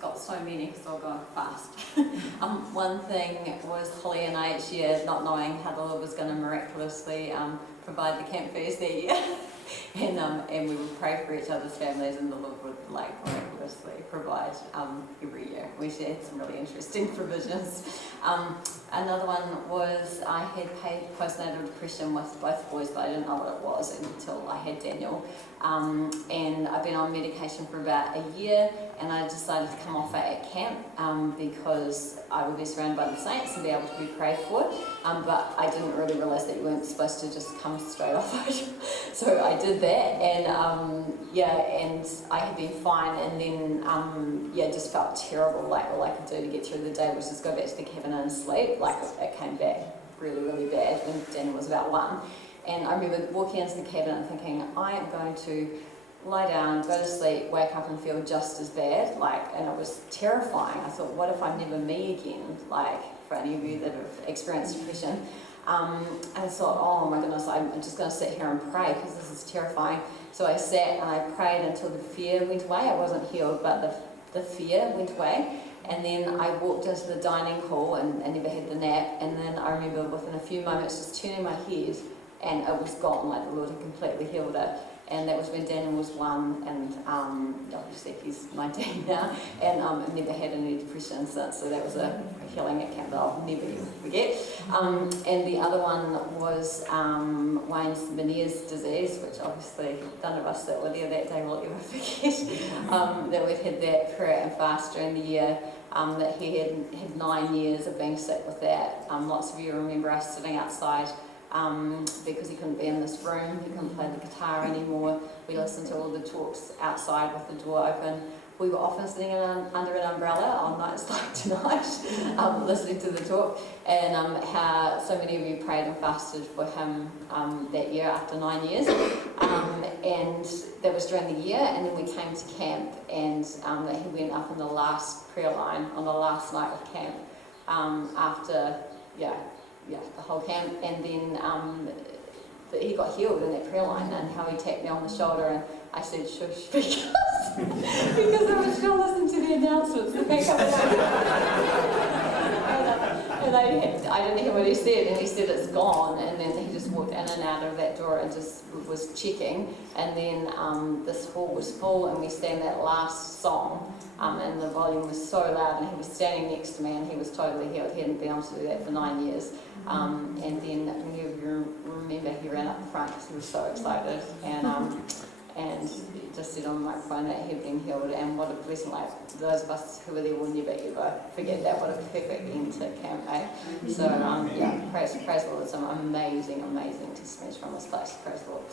got so many because I'll go fast. One thing was Holly and I each year not knowing how the Lord was going to miraculously provide the camp fees that year. And we would pray for each other's families, and the Lord would miraculously provide every year. We had some really interesting provisions. Another one was I had postnatal depression with both boys, but I didn't know what it was until I had Daniel. And I've been on medication for about a year, and I decided to come off it at camp because I would be surrounded by the saints and be able to be prayed for. But I didn't really realise that you weren't supposed to just come straight off it. So I did that, and and I had been fine, and then just felt terrible. Like all I could do to get through the day was just go back to the cabin and sleep. Like it came back really, really bad when Daniel was about 1. And I remember walking into the cabin and thinking, I am going to lie down, go to sleep, wake up and feel just as bad. And it was terrifying. I thought, what if I'm never me again? For any of you that have experienced depression. And I thought, oh my goodness, I'm just going to sit here and pray because this is terrifying. So I sat and I prayed until the fear went away. I wasn't healed, but the fear went away. And then I walked into the dining hall and never had the nap. And then I remember within a few moments just turning my head and it was gone, like the Lord had completely healed it. And that was when Daniel was 1, and obviously he's 19 now, and I've never had any depression since, so that was a healing at camp that I'll never ever forget. And the other one was Meniere's disease, which obviously none of us that were there that day will ever forget. That we've had that prayer and fast during the year, that he had 9 years of being sick with that. Lots of you remember us sitting outside because he couldn't be in this room, he couldn't play the guitar anymore. We listened to all the talks outside with the door open. We were often sitting under an umbrella on nights like tonight, listening to the talk, and how so many of you prayed and fasted for him that year after 9 years. And that was during the year, and then we came to camp, and he went up in the last prayer line on the last night of camp after, the whole camp, and then he got healed in that prayer line, and how he tapped me on the shoulder, and I said shush because I was still listening to the announcements. And I didn't hear what he said, and he said it's gone, and then he just walked in and out of that door and just was checking, and then this hall was full, and we sang that last song, and the volume was so loud, and he was standing next to me, and he was totally healed. He hadn't been able to do that for 9 years. And then many of you remember he ran up the front because he was so excited, and just said on the microphone that he'd been healed, and what a blessing. Like those of us who were there will never ever forget that. What a perfect end to camp, eh? So praise the Lord. Some amazing testimonies from this place. Praise the Lord.